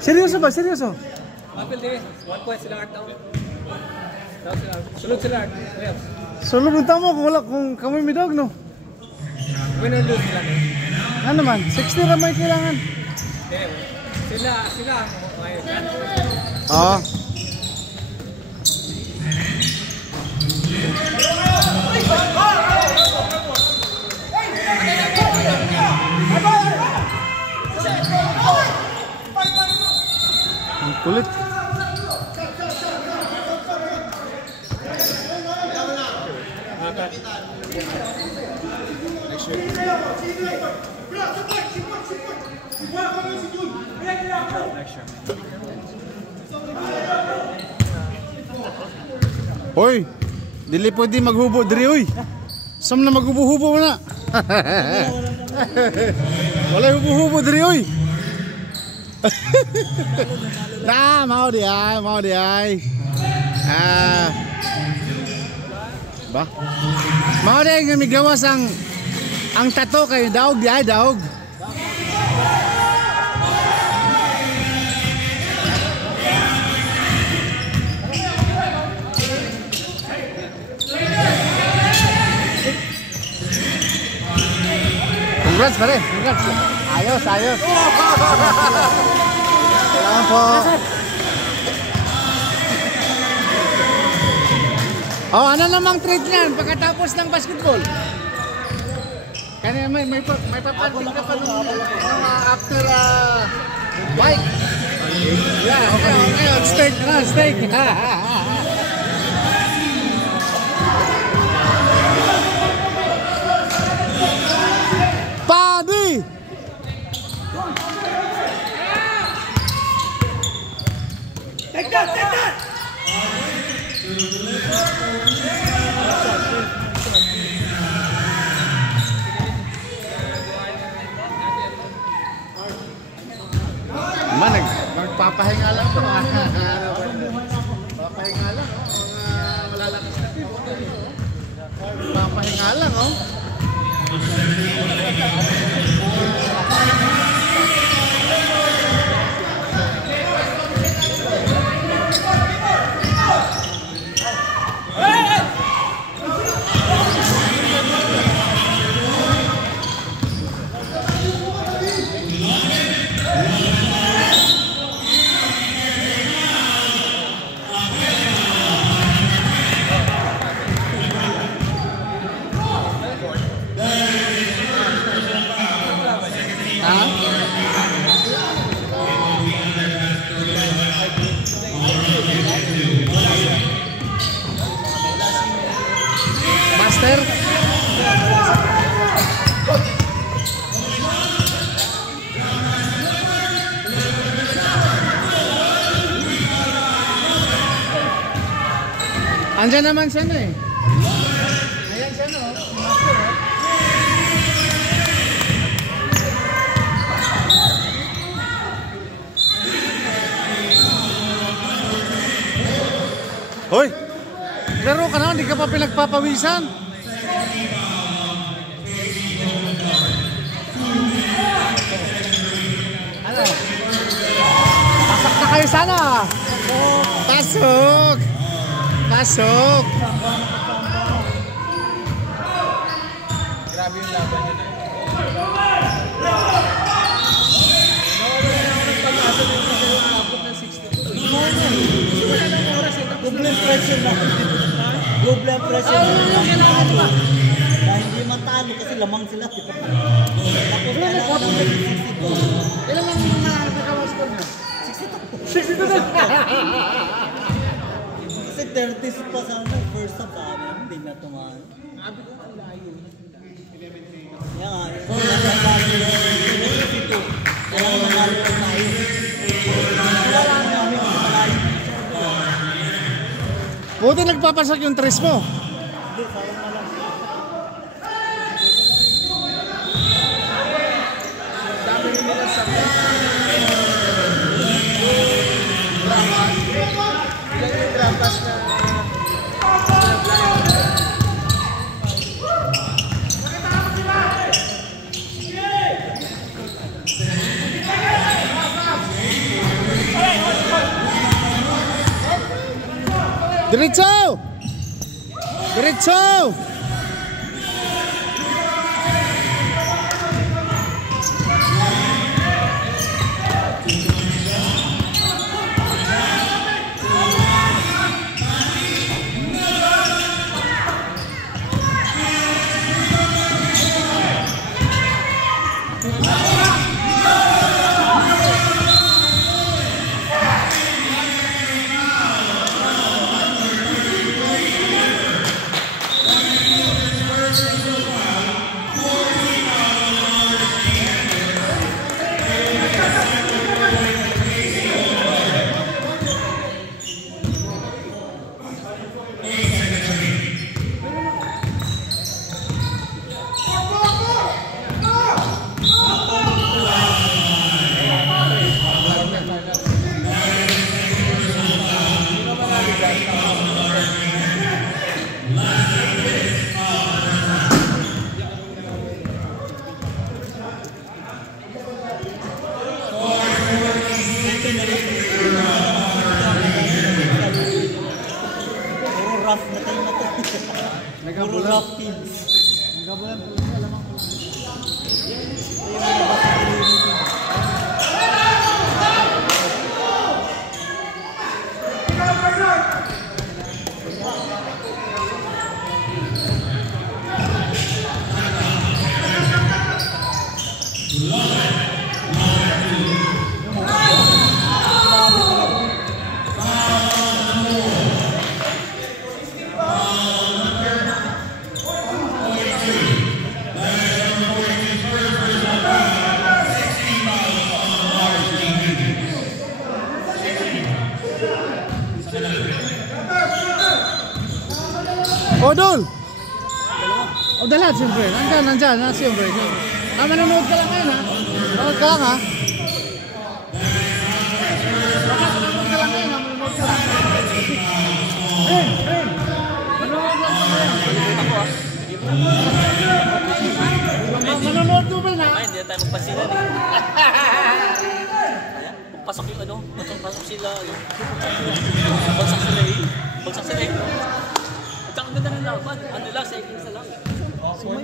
Seryoso ba? Seryoso? Apil din. 1 point sila art down. Sulod sila art. Yes. Sulod ng tama kung kami may dog, no? Win or lose sila. Ano naman? 60 ramay kailangan. Sila ang mayagan. Oo. Ang kulit. Hoy, dili pwede maghubo diri oy. Sam na maghubo-hubo na. Wala hubo-hubo diri oy. Na, mau di ay. Ba? Mau di nga migawas ang tato kay daog di ay daog. Congrats pare, congrats. Ayos. Kailangan po. Oh, ano namang treat niyan pagkatapos ng basketball? Kaya may papantik ka pa nung after bike. Yeah, okay, steak. Padi! Take that! Magpapahinga lang to. Papahinga lang, malalakas na team. Papahinga lang, oh. Master. Andiyan naman siya na eh. Ayan siya no. Master eh. Hoy! Laro ka na, hindi ka pa pinagpapawisan. Ano? Pasok na kayo sana. Pasok! Pasok! Grabe yung laban yun. Double pressure na. Double pressure na. Dahil hindi matalo kasi lamang sila. Tapos kailangan ng 62. Ilan lang yung nakawas ko niya? 62 na! Kasi 30 pa sa first half kami. Hindi na tumahan. Sabi ko ang layo. Kaya nga. Kaya nga nanalo pa tayo. Wala namin sa malayo. Buti nagpapasak yung tres mo. Hindi, sayang na lang. Dami rin nila sa ilang yung dramas na Diretso! Diretso! Puro rough na tayo na to. Puro rough kids. Nagabulan po lang, alam ko. Odol! O dala, siyempre. Nandyan, siyempre. Manonood ka lang ngayon, ha? Manonood ka lang, ha? Manonood ka lang ngayon, ha? Manonood ka lang. Manonood lang ka ngayon. Manonood mo ba na? Ay, hindi na tayo magpasilan eh. Pasok yung ano, pasok sila. Bagsak sila eh. Bagsak sila eh. At saka ganda ng laban. Ano lang, seconds na lang. 1 point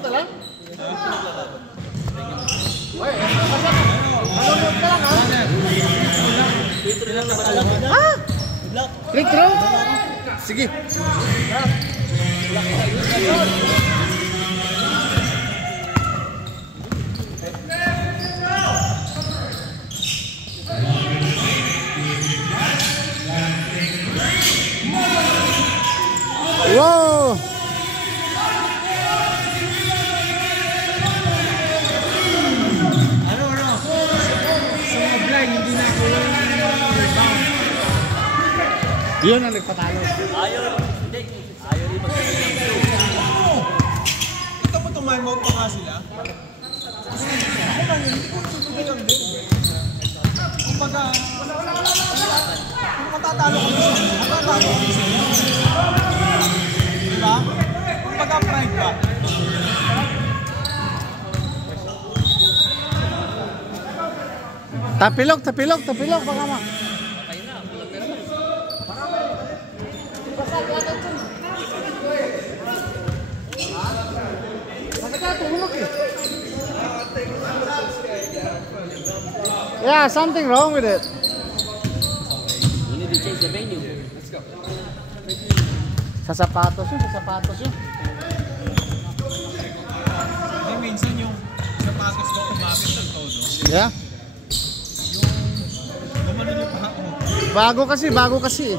na lang? Uy, manonood ka lang, ha? Ito lang naman alam. Ha? Click through? Sige. Wow! Sa blind, hindi na ako yung rebound. Yun ang nagpatalo. Ayaw, hindi. Ayaw rin magpapagod ng blue. Ito po tumahan mo pa nga sila. Ako man yun, hindi ko susugi lang din. Kumbaga, kung matatalo kami sila, matatalo kami sila. Diba? Kumbaga pride ba? Tapilok, baka ma. Kaya na, kulang na naman. Yeah, something wrong with it. We need to change the venue. Sa sapatos yun. Hindi, minsan yung sapatos ko umabit ng todo. Yeah. Gumanon yung paha ko. Bago kasi.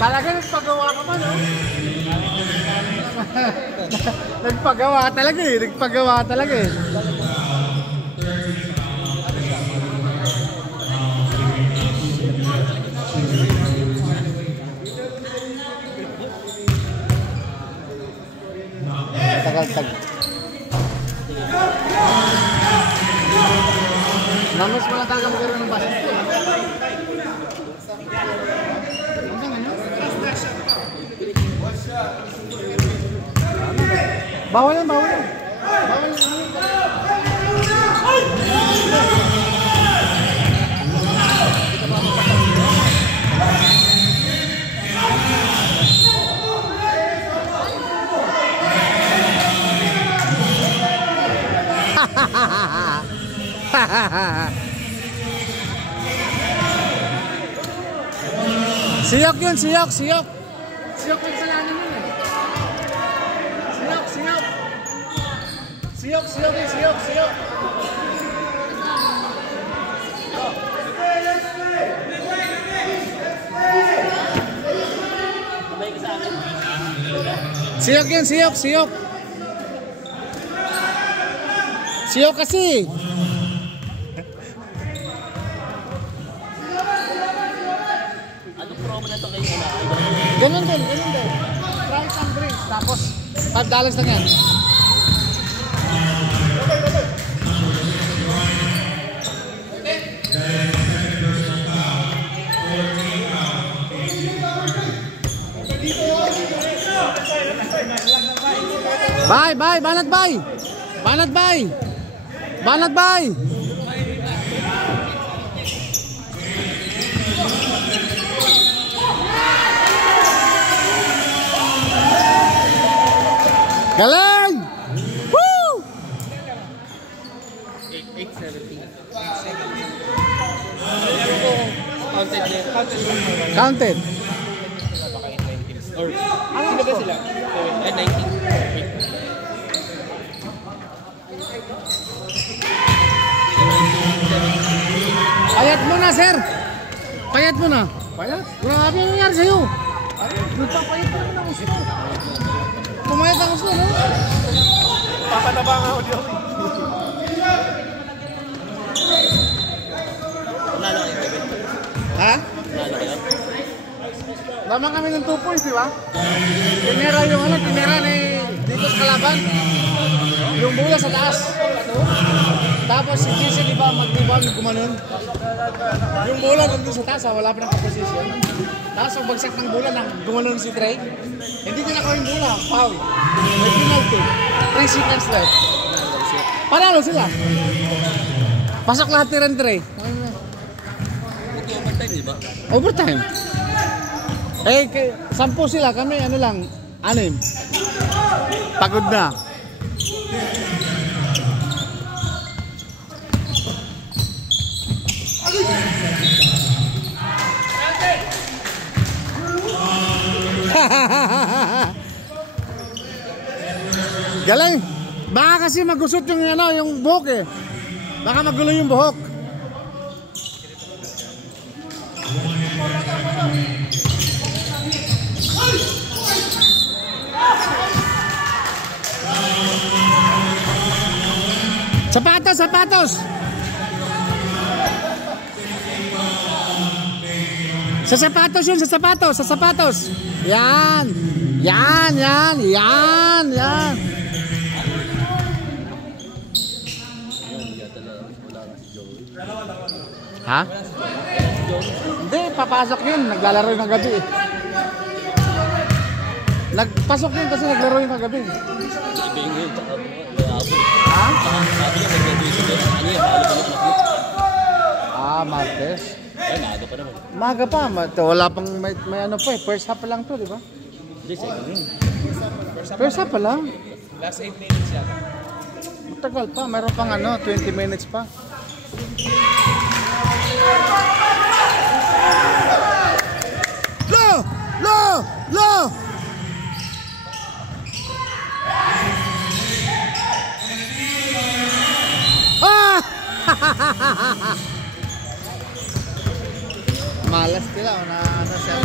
Talaga nagpagawa ka man, no? Nagpagawa ka talaga eh. Nagpagawa ka talaga eh. Tagal-tag. Namas mo na talaga magkaroon ng basis ko. Bawal yan, bawal yan. Bawal yan. Siyok yun, siyok, siyok. Siyok yung salanan yun eh. Siyok, siyok. Siyok, siyok yun, siyok, siyok. Siyok yun, siyok, siyok. Siyok kasi. Ganun din, ganun din. Fries and drinks. Tapos, $5 lang yan. Bye, bye, banat bye. Banat bye. Banat bye. Galing! Woo! 8:17. Counted. Or, sino ba sila? 19. Payat mo na, sir. Payat mo na. Payat? Grabe yung nangyari sa'yo. Nagpapayat pa naman ang gusto. Pumayat ang gusto, no? Papataba nga ako dito. Lalo kayo, Kevin. Ha? Lalo kayo. Lamang kami ng 2 points, di ba? Tinera yung ano, tinera ni dito sa kalaban. Yung bola sa taas. Tapos si JC, di ba, mag-rebound yung gumanon. Yung bola nandun sa taas, wala pa ng position. Tapos ang bagsak ng bola, gumanon si Trey. Hindi niya nakuha yung bola, foul. May penalty. 3 seconds left. Panalo sila. Pasok lahat ni Trey. Overtime, di ba? Overtime. Eh, 10 sila, kami ano lang, 6. Pagod na. Galing. Baka kasi magusot yung ano, yung buhok eh. Baka magulo yung buhok. Sapatos, sapatos. Sa sapatos yun, sa sapatos, sa sapatos. Yan. Yan, yan, yan, yan. Ha? Hindi, papasok yun. Naglalaro yung kagabi eh. Nagpasok yun kasi naglaro yung kagabi. Sabi yun, tsaka mayabon. Ha? Sabi niya, nag-graduation doon. Ano yan, paalo pa naman ako. Ah, Martes. Ay, maaga pa naman. Maga pa. Wala pang may ano pa eh. First half pa lang to, di ba? Hindi, second yun. First half pa lang. Last 8 minutes yata. Matagal pa. Meron pang ano, 20 minutes pa. Low! Low! Low! Ah! Malas sila o na ano siya.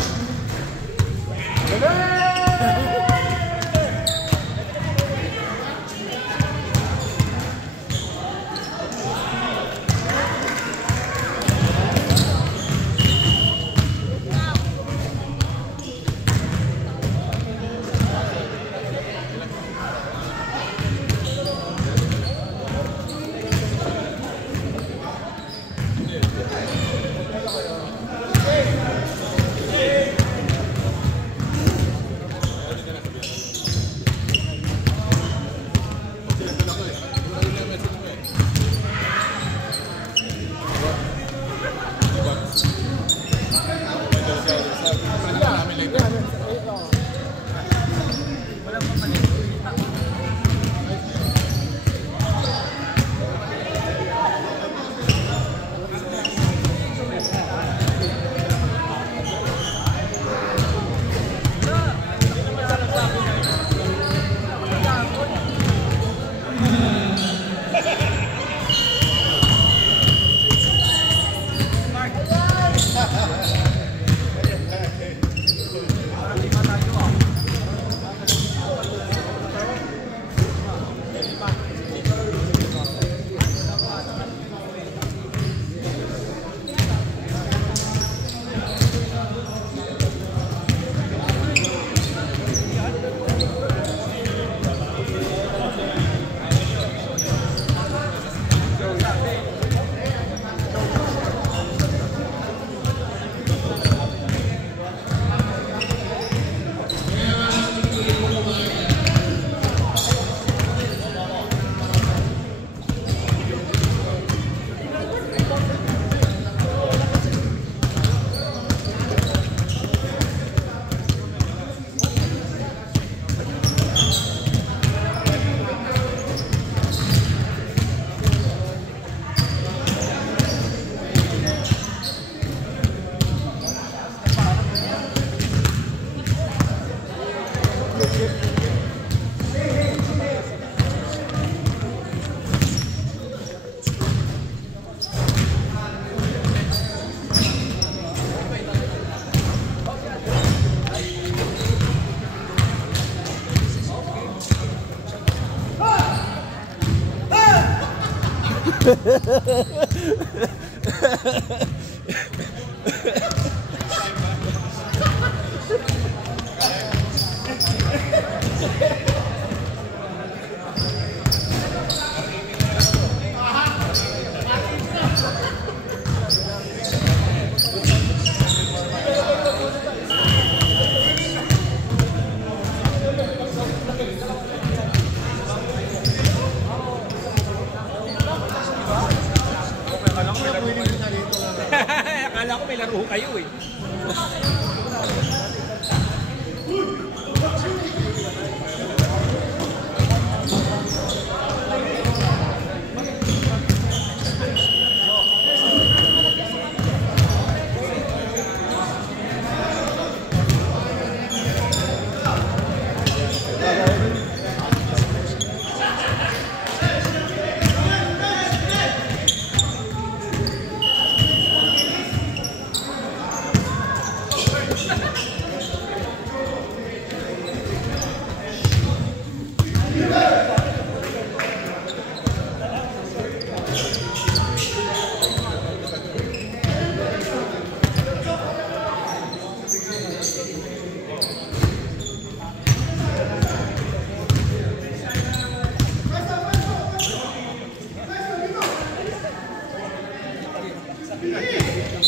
Akala ko may laro kayo eh.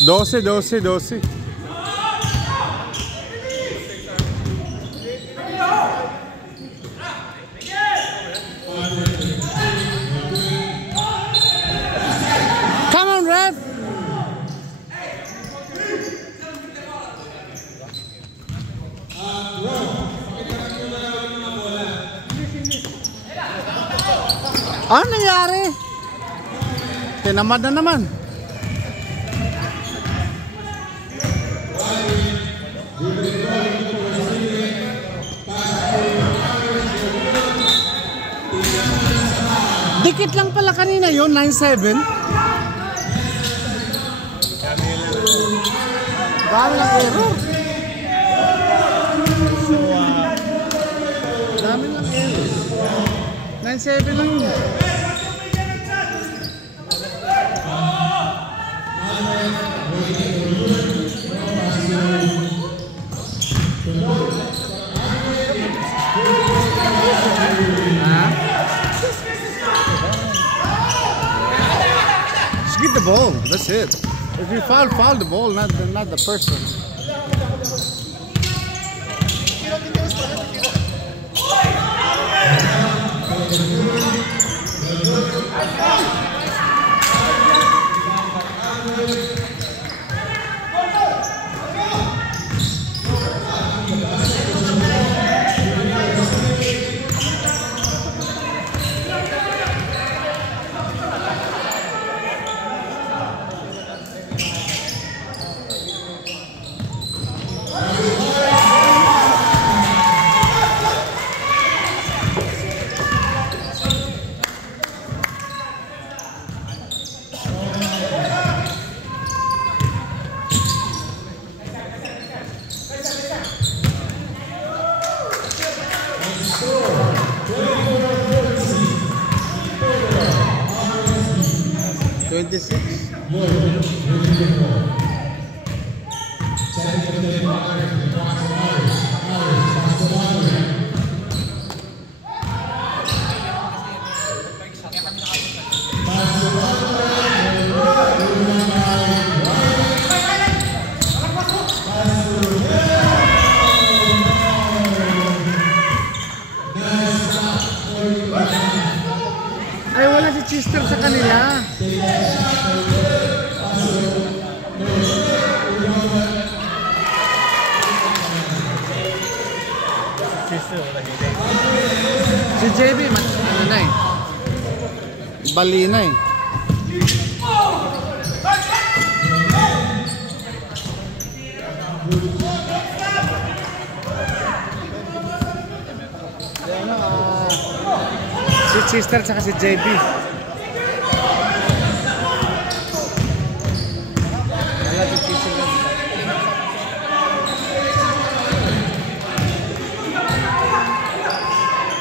Doce, 12. Come on, ref! Ano nangyari? Tinamad na naman. Dikit lang pala kanina yun, 9-7. Dami ng error. Dami ng error. 9-7 lang yun. Just get the ball. That's it. If you foul the ball, not the person. Ay, wala si Chester sa kanila. Si JB, ano na eh. Bali na eh. Si Chester tsaka si JB. Wala si Chester lang.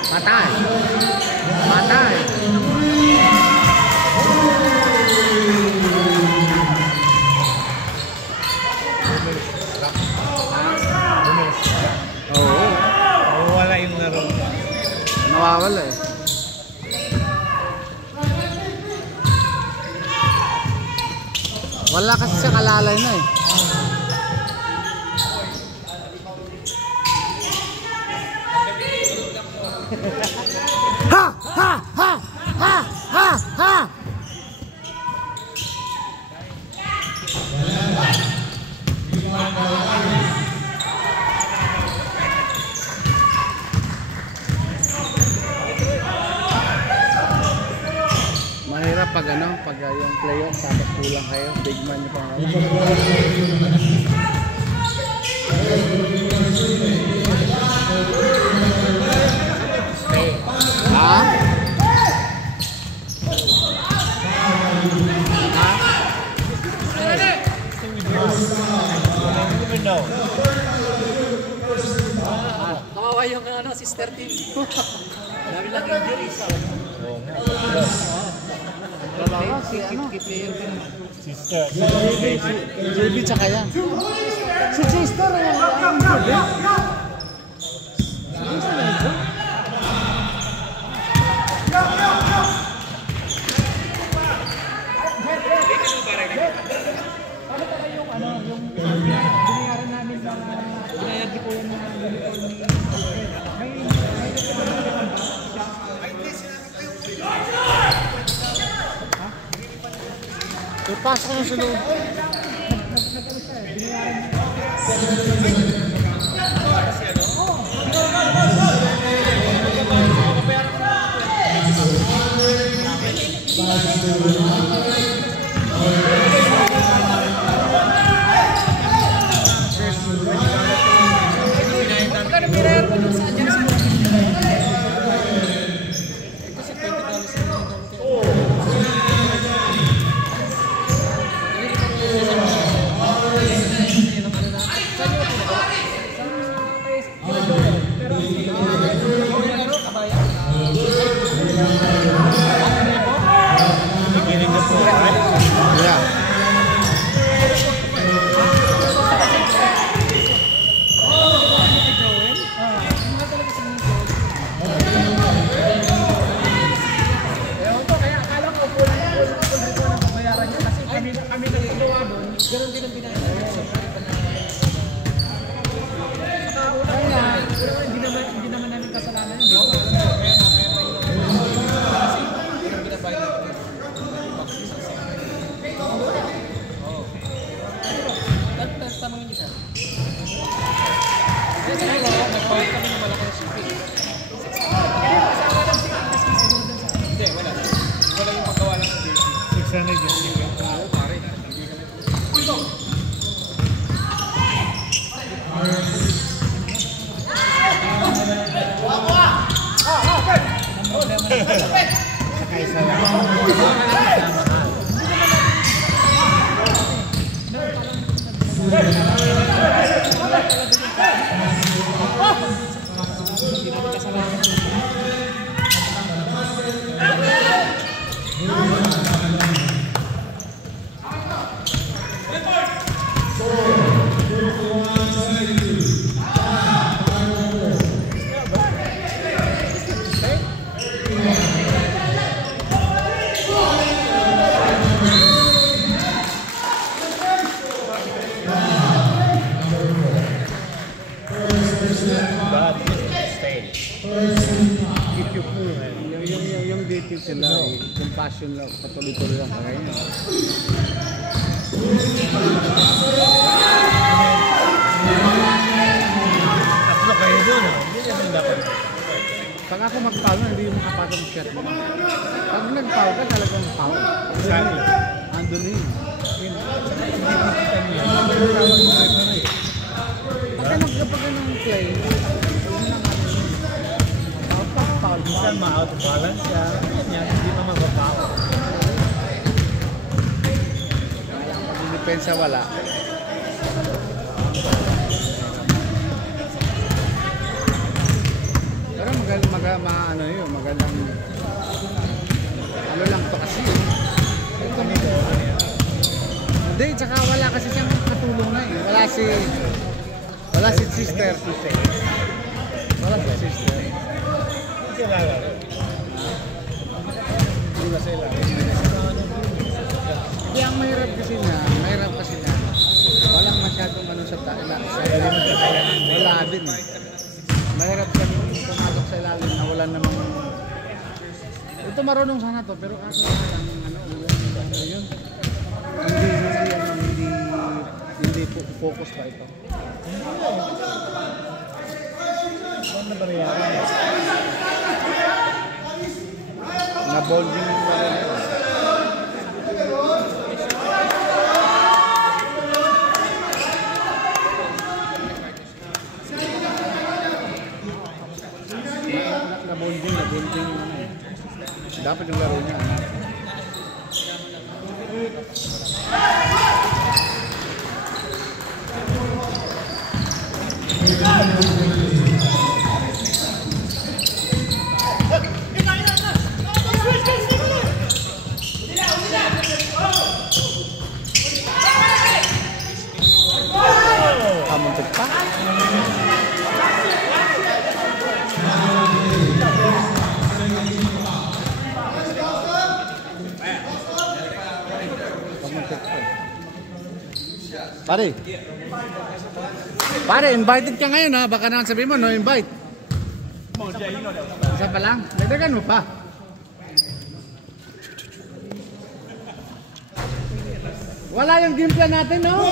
Matay! Matay! Oo. Nawawala yung laro. Nawawala eh. Wala kasi siya kalalay na eh. Ha! Ha! Ha! Ha! Ha! Ha! Mahirap pag ano, pag yung playoff tapos kulang kayo, big man yung pangalan. Ha? Kawawa yung sister team. Dami lang injuries. Dalawa si ano? Player pa naman. Sister. JB tsaka yan. Si Chester yung ipasok na sa loob. Saka isa lang. Yung dating sila, yung passion lang, patuloy-tuloy lang kaya niya. Tatlo kayo doon, hindi naman dapat. Pag ako mag-foul, hindi mo makapatong shot mo. Pag nag-foul ka, talagang foul. Exactly. Andun na yun. Pagka nagkapag ng play, yun lang ano yun. Pag foul, Minsan ma-out of balance siya. Yan, hindi pa mag-foul. pag depensa wala. Pero ano yun, magandang ano lang to kasi. Hindi, tsaka wala kasi siyang katulong na eh. Wala si sister. Wala si sister. Hindi sila laro. Hindi ba sila? Hindi, ang mahirap kasi na, walang masyadong ano sa wala din eh. Mahirap siyang pumasok sa ilalim na wala namang ito marunong sana to, pero kasi lang ano yun. Hindi focus pa ito. Ano ba nangyari? Na-balding yung wala na. Na-balding yung ano. Dapat yung laro niya. Muntik pa. Pare, invited ka ngayon ha. Baka naman sabihin mo, no invite. Isa pa lang? Dagdagan mo pa. Wala yung game plan natin, no?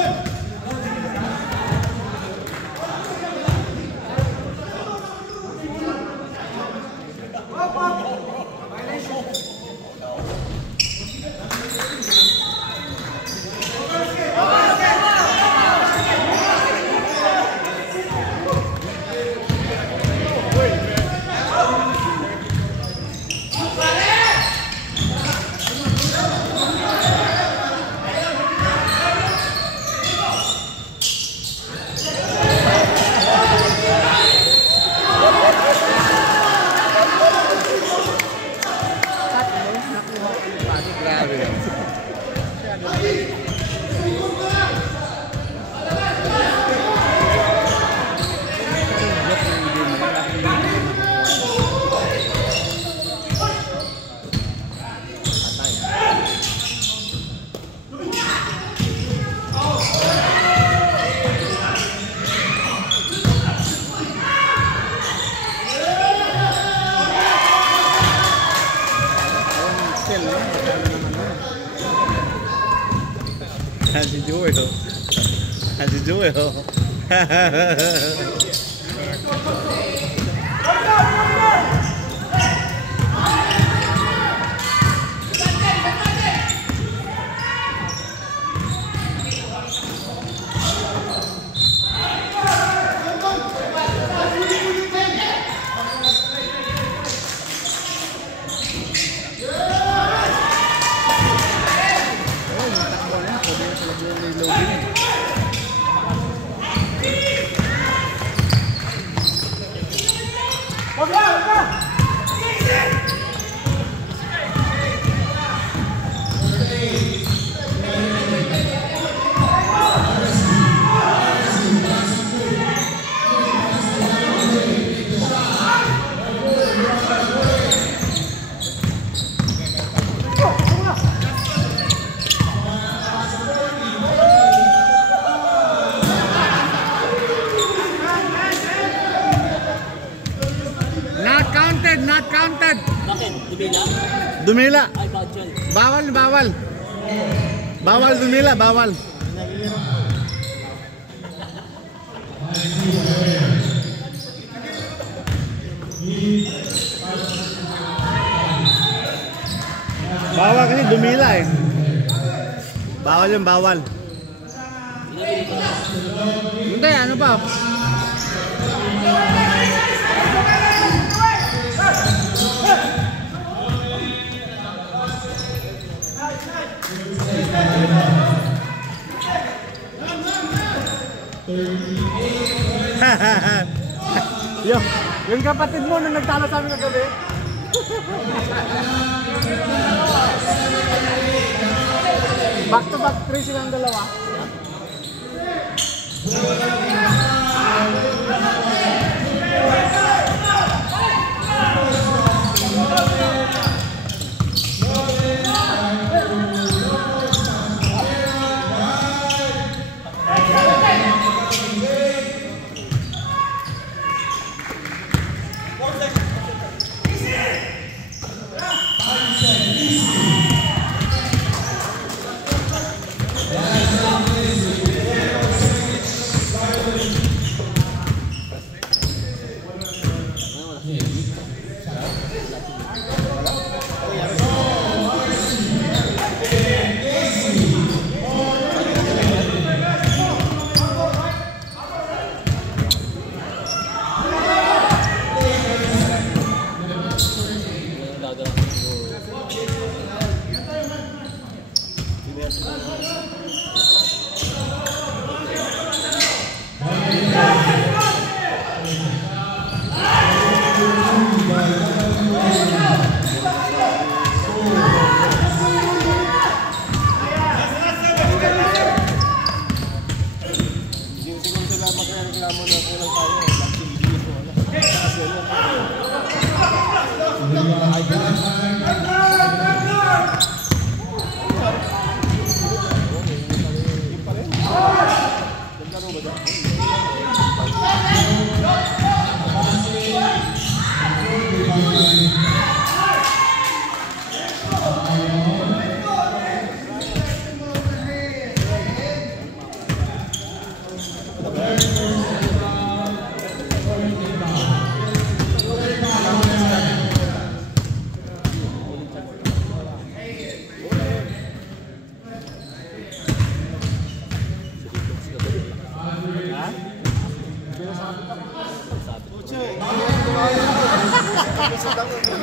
How'd you do it? How'd you do it? card. Bakit? Dumila? Dumila. Ay, budget. Bawal, bawal. Bawal dumila, bawal. Bawal kasi dumila eh. Bawal yung bawal. Hindi, ano pa? yung kapatid mo nung nagtalo sa amin kagabi. Back to back 3 silang dalawa.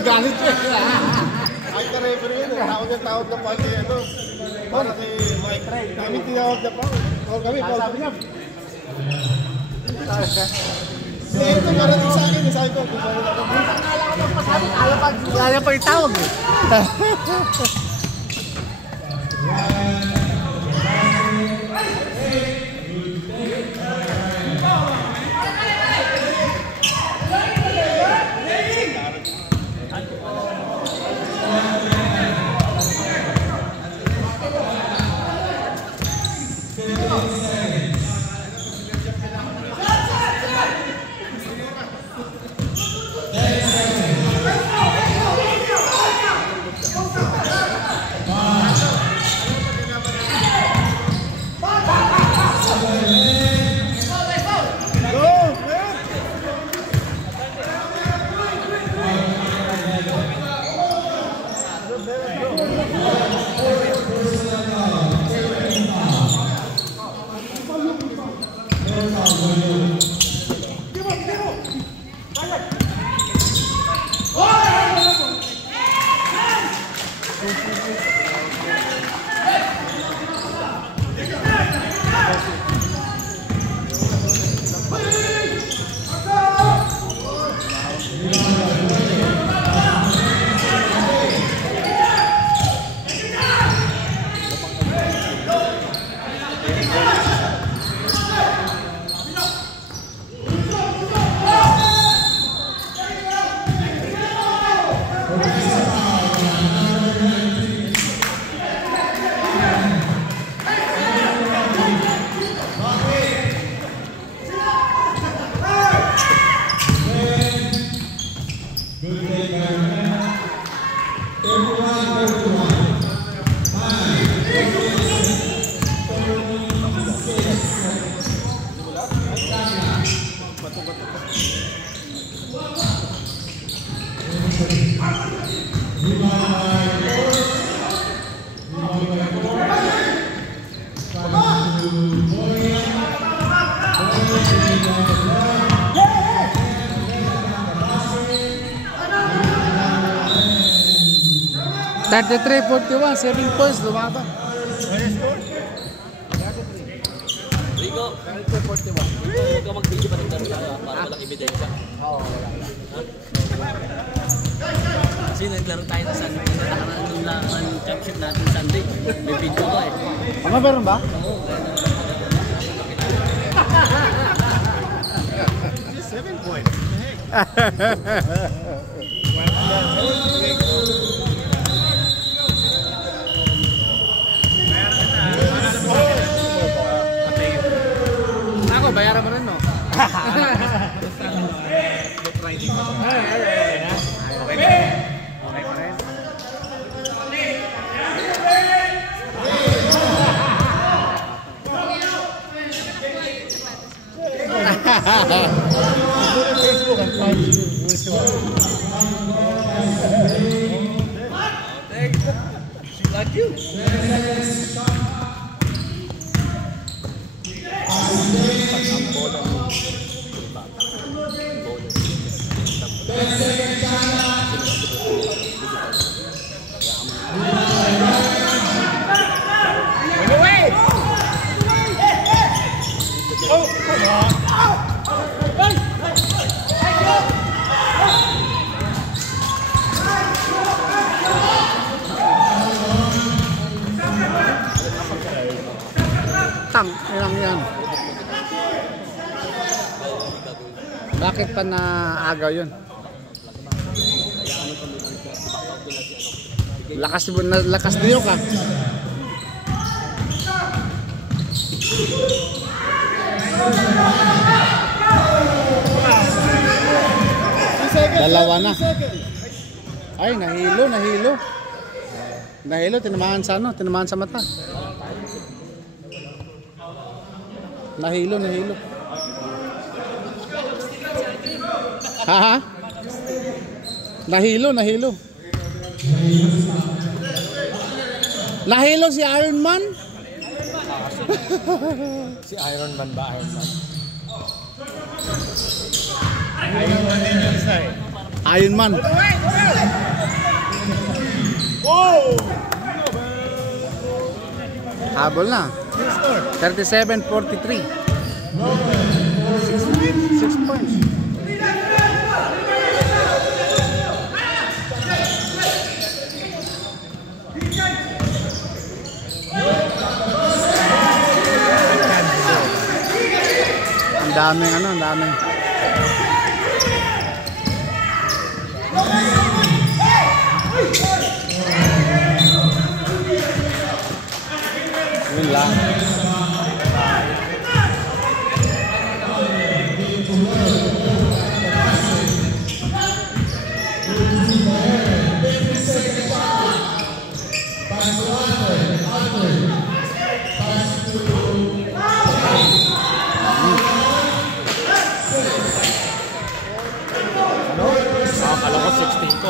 Galit siya. Ay, ka-referee yun. Tawag na pa kay ano. Para kay Mike. Kami tinawag na pa. Kami, Sabi niya. ito para din sa akin. Sabi ko, Kaya pa itawag eh. $33-41, 7 points, lumaban. Rico, huwag ka mag-video pa ng laro para walang ebidensya. Oo, wala. Kasi naglaro tayo na Sunday. Nakaraan nung laman caption natin Sunday. May video ko eh. Ano, meron ba? Oo. 7 points. Ako, bayaran mo rin, no? Like you. Ilang yan. Bakit pa naagaw yun? Lakas niyo ka. Dalawa na. Ay, nahilo. Nahilo, tinamaan sa ano? Tinamaan sa mata. Nahilo. Ha? Nahilo. Nahilo si Iron Man? Si Iron Man ba? Iron Man. Wow! Habol na. 37-43. 6 points. Ang daming. Yun lang. Akala ko 16 ko.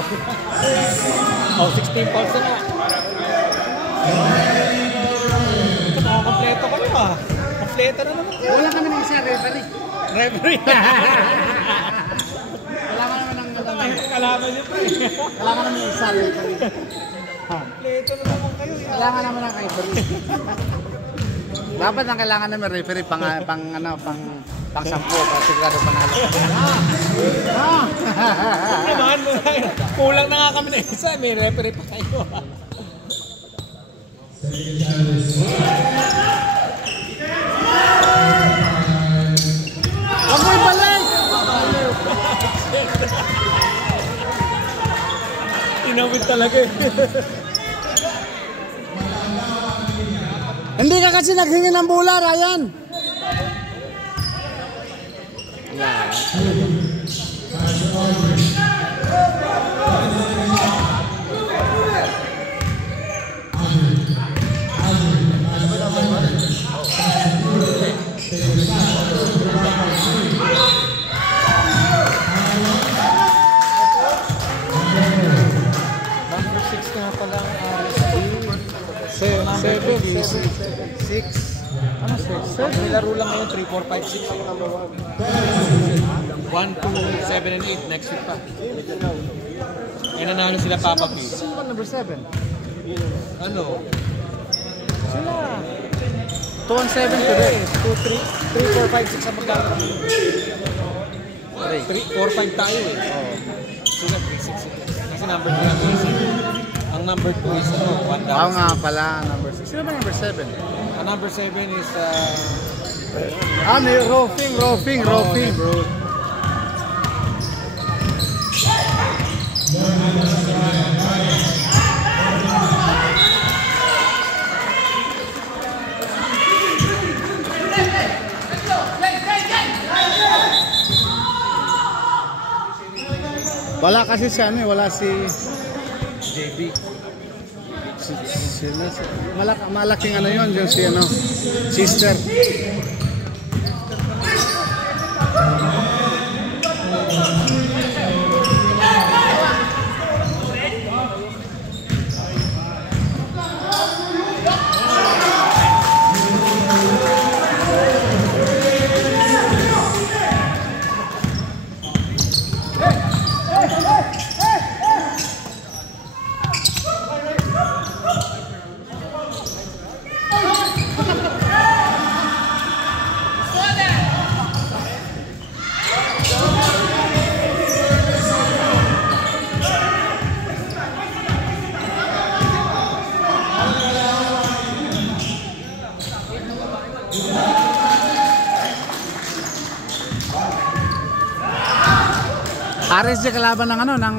16 points na. Kompleto ko na. Kompleto na naman. Wala kami ng isa, referee. Wala ka naman ng Kalaman niyo pa eh. Wala ka naman ng isa, referee. Kompleto na naman kayo. Wala ka naman ng referee. Dapat ang kailangan naman referee pang 10 para sigurado panalo. Naman mo lang. Kulang na nga kami na isa. May referee pa kayo. Amoy balik! Inawit talaga eh. Hindi ka kasi naghingi ng bola, Ryan. 6. Ano 6? May laro lang ngayon, 3, 4, 5, 6. 1, 2, 7, and 8 next week pa. Kaya nanalo sila Papa P. Sino ba number 7? Ano? Sila. 2 and 7 today. 2, 3, 4, 5, 6 ang magkano. 3, 4, 5 tayo eh. Sila 3, 6. Kasi number 3 ang 3. Ang number 2 is 1,000. Oo nga pala, number 6. Sino ba number 7? Ang number 7 is May roving bro. Wala kasi si ano, wala si JB. Malaking ano yun, yung si ano, sister. RSG kalaban ng ano ng